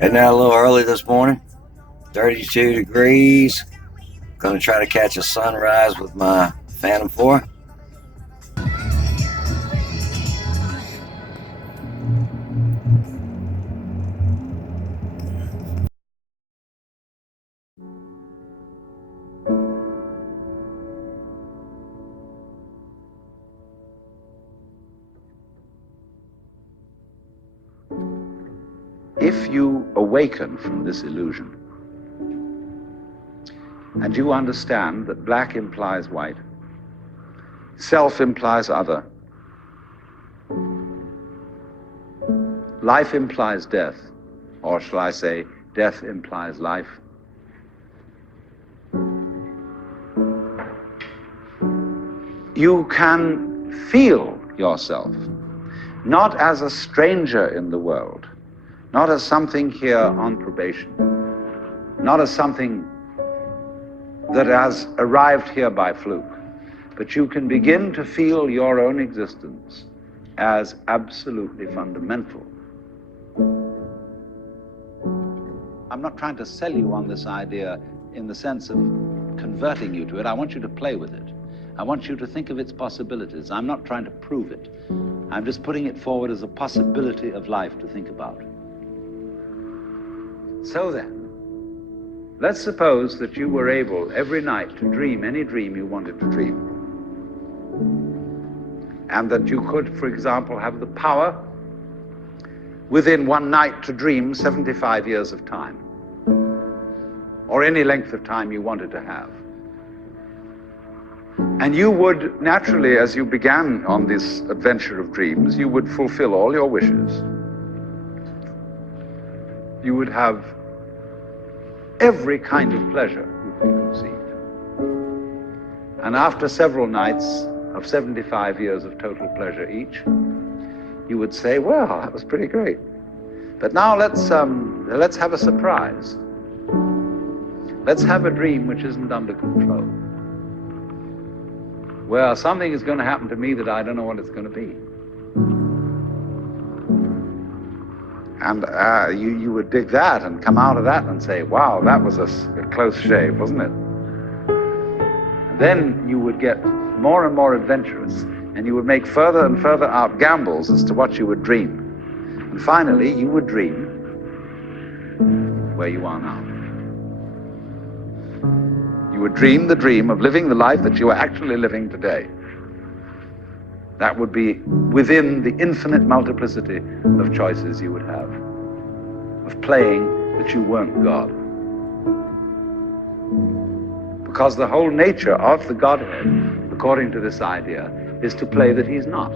Heading out a little early this morning, 32 degrees. Gonna try to catch a sunrise with my Phantom 4. If you awaken from this illusion and you understand that black implies white, self implies other, life implies death, or shall I say, death implies life, you can feel yourself not as a stranger in the world, not as something here on probation, not as something that has arrived here by fluke, but you can begin to feel your own existence as absolutely fundamental. I'm not trying to sell you on this idea in the sense of converting you to it. I want you to play with it. I want you to think of its possibilities. I'm not trying to prove it. I'm just putting it forward as a possibility of life to think about. So then, let's suppose that you were able every night to dream any dream you wanted to dream. And that you could, for example, have the power within one night to dream 75 years of time, or any length of time you wanted to have. And you would naturally, as you began on this adventure of dreams, you would fulfill all your wishes. You would have every kind of pleasure you could conceive. And after several nights of 75 years of total pleasure each, you would say, well, that was pretty great. But now let's have a surprise. Let's have a dream which isn't under control, where something is going to happen to me that I don't know what it's going to be. And you would dig that and come out of that and say, wow, that was a close shave, wasn't it? And then you would get more and more adventurous, and you would make further and further out gambles as to what you would dream. And finally, you would dream where you are now. You would dream the dream of living the life that you are actually living today. That would be within the infinite multiplicity of choices you would have, of playing that you weren't God. Because the whole nature of the Godhead, according to this idea, is to play that he's not.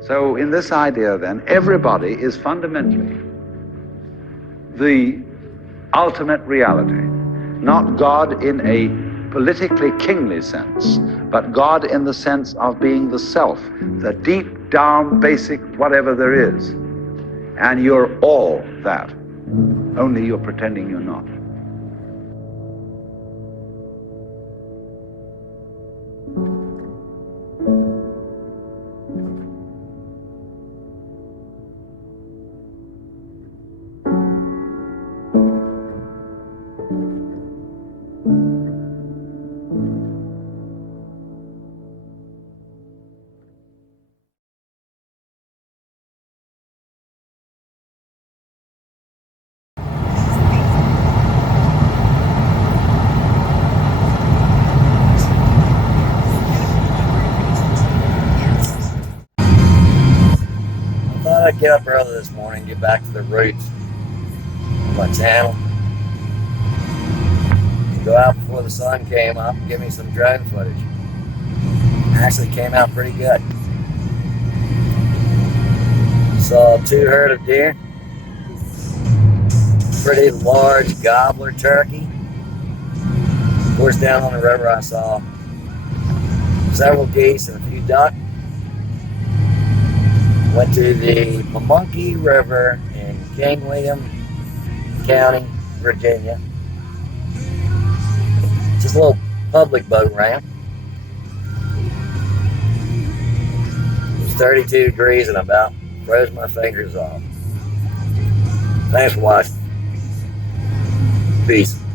So in this idea then, everybody is fundamentally the ultimate reality, not God in a politically kingly sense, but God in the sense of being the self, the deep down basic whatever there is. And you're all that, only you're pretending you're not. I'd get up early this morning, get back to the roots of my channel, go out before the sun came up, give me some drone footage. Actually came out pretty good. Saw 2 herd of deer, pretty large gobbler turkey. Of course, down on the river I saw several geese and a few duck. Went to the Pamunkey River in King William County, Virginia. Just a little public boat ramp. It was 32 degrees and I about froze my fingers off. Thanks for watching. Peace.